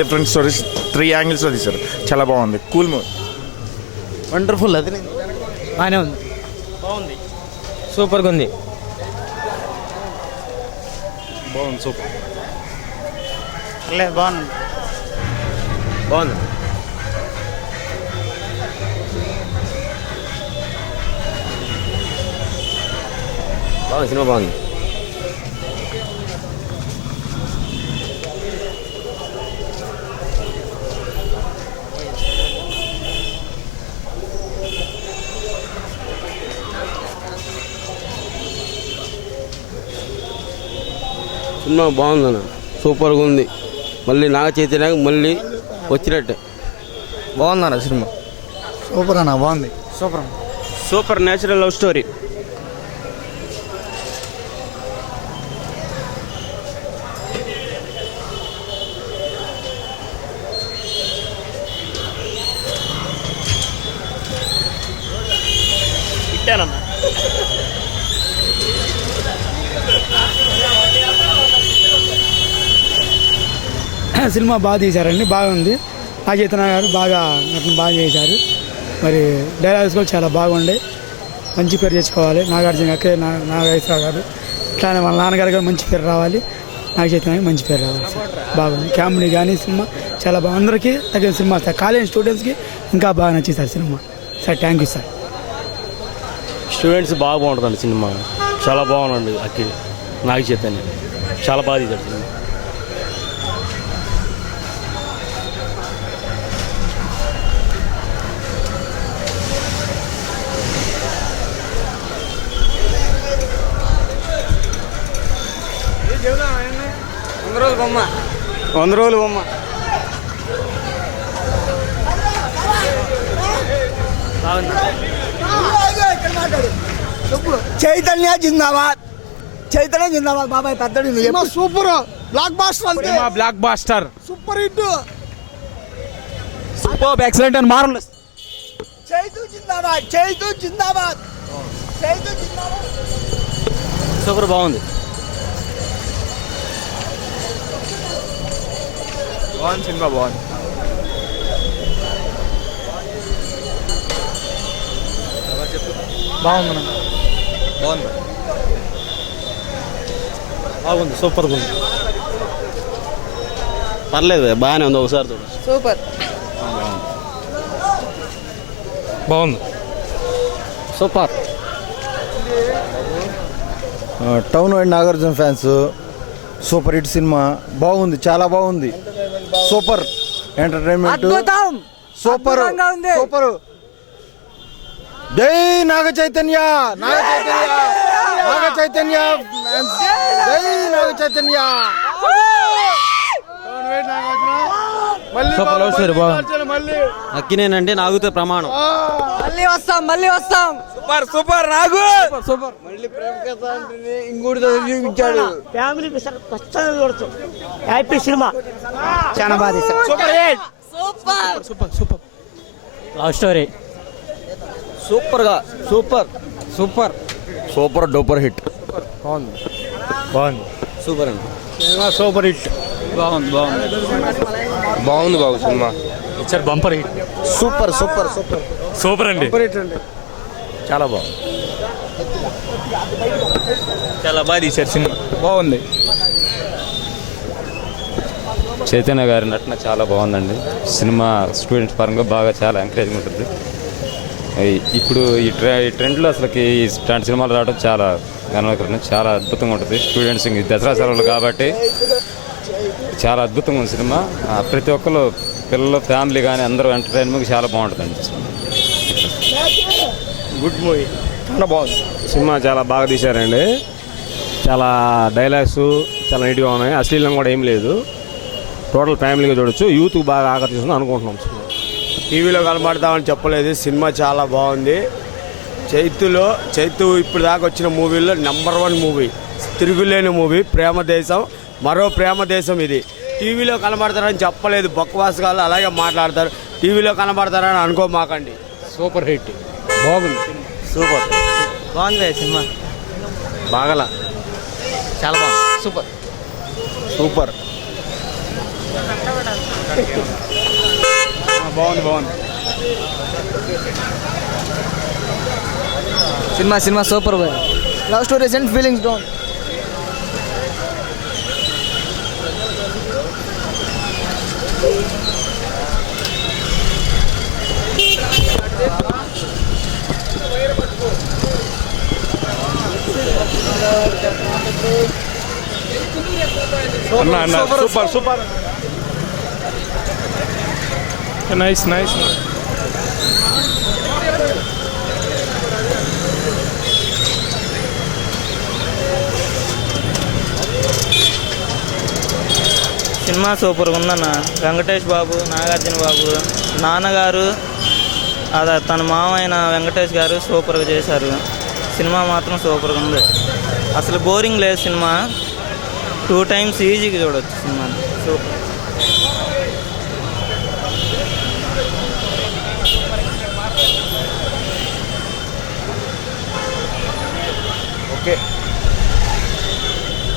Different stories 3 యాంగిల్స్లో తీశారు. చాలా బాగుంది. Cool movie. వండర్ఫుల్. అది బాగానే ఉంది. బాగుంది. సూపర్గా ఉంది. బాగుంది. సూపర్. బాగుంది. బాగుంది. బాగుంది. సినిమా బాగుంది. సినిమా బాగుందన్న, సూపర్గా ఉంది. మళ్ళీ నాగ చైతన్య మళ్ళీ వచ్చినట్టే. బాగుందన్న సినిమా. సూపర్ అన్న. బాగుంది. Super. Super natural love story. Cinema బాగా తీశారండి. బాగుంది. నాగచైతన్య గారు బాగా నటన బాగా చేశారు. మరి డైలాగ్స్ కూడా చాలా బాగుండే. మంచి పేరు తెచ్చుకోవాలి నాగార్జున గారికి, నాగేశ్వరరావు గారు. ఇట్లానే వాళ్ళ నాన్నగారు కూడా మంచి పేరు రావాలి. నాగచైతన్య మంచి పేరు రావాలి సార్. బాగుంది. కామెడీ కానీ సినిమా చాలా బాగుంది. అందరికీ తగిన సినిమా సార్. కాలేజ్ స్టూడెంట్స్కి ఇంకా బాగా నచ్చింది sir cinema. Sir thank you sir. Students బాగా బాగుంటుందండి సినిమా. చాలా బాగుందండి. అక్కి నాగ చైతన్య చాలా బాగా తీశాడు సినిమా. వంద రోజులు బొమ్మ. చైతన్య జిందాబాద్. చైతన్య జిందాబాద్. బాబాయ్ పెద్దడు super. Blockbuster. Blockbuster. Super hit. Super. Excellent and marvellous. Chaitu జిందాబాద్. చైతు జిందాబాద్. చైతు జిందాబాద్. సూపర్ బాగుంది. బాగుంది. సినిమా బాగుంది. బాగుంది. బాగుంది. బాగుంది. సూపర్గా ఉంది. పర్లేదు, బాగానే ఉంది. ఒకసారి చూడు. సూపర్. బాగుంది. Super. Town wide Nagarjuna fans. Super hit cinema. బాగుంది. చాలా బాగుంది. Super entertainment. Super super. జై నాగ చైతన్య. నాగ చైతన్య. నాగ చైతన్య. జై Naga Chaitanya. Super love story బాగుంది. అక్కినేనండి నాగుతో ప్రమాణం. మళ్ళీ వస్తాం, మళ్ళీ వస్తాం. సూపర్. సూపర్. నాగు సూపర్. మళ్ళీ ప్రేమ కథ అంటే ఇంకోటి చూపించాడు. ఫ్యామిలీ కష్టంగా చూడొచ్చు. Happy cinema. చాలా బాగా తీశారు. Super hit. Super. Super. Super love story. సూపర్గా. Super. Super. Super duper hit. బాగుంది. బాగుంది. సూపర్ అండి. Super hit. బాగుంది. బాగుంది బాబు సినిమా. ఇచ్చారు bumper hit. Super super super super అండి. చాలా బాగుంది. చాలా బాగా తీశారు సినిమా. బాగుంది. చైతన్య గారి నటన చాలా బాగుందండి. సినిమా స్టూడెంట్స్ పరంగా బాగా చాలా ఎంకరేజింగ్ ఉంటుంది. ఇప్పుడు ఈ ట్రెండ్లో అసలుకి ఇట్లాంటి సినిమాలు రావడం చాలా గణనీయకరం. చాలా అద్భుతంగా ఉంటుంది. స్టూడెంట్స్ దసరా సెలవులు కాబట్టి చాలా అద్భుతంగా ఉంది సినిమా. ప్రతి ఒక్కరు పిల్లలు ఫ్యామిలీ కానీ అందరూ ఎంటర్టైన్మెంట్ చాలా బాగుంటుందండి. Good movie. చాలా బాగుంది. సినిమా చాలా బాగా తీశారండి. చాలా డైలాగ్స్ చాలా నీట్గా ఉన్నాయి. అశ్లీలం కూడా ఏం లేదు. టోటల్ ఫ్యామిలీగా చూడొచ్చు. యూత్ బాగా ఆకర్షిస్తుంది అనుకుంటున్నాం. టీవీలో కనబడతామని చెప్పలేదు. సినిమా చాలా బాగుంది. చైతు ఇప్పుడు దాకా వచ్చిన మూవీల్లో నంబర్ 1 మూవీ, తిరుగులేని మూవీ. ప్రేమ దేశం, మరో ప్రేమ దేశం. ఇది టీవీలో కనబడతారని చెప్పలేదు. బక్వాస్గాళ్ళు అలాగే మాట్లాడతారు. టీవీలో కనబడతారని అనుకోమాకండి. Super hit. బాగుంది. సూపర్. బాగుంది సినిమా. బాగలా. చాలా బాగుంది. సూపర్. సూపర్. బాగుంది సినిమా super boy love stories and feelings don't అన్న సూపర్ నైస్ సినిమా సూపర్గా ఉందన్న. వెంకటేష్ బాబు, నాగార్జున బాబు, నాన్నగారు అదే తన మామైన వెంకటేష్ గారు సూపర్గా చేశారు. సినిమా మాత్రం సూపర్గా ఉంది. అసలు బోరింగ్ లేదు సినిమా. 2 times ఈజీగా చూడవచ్చు సినిమా. సూపర్. ఓకే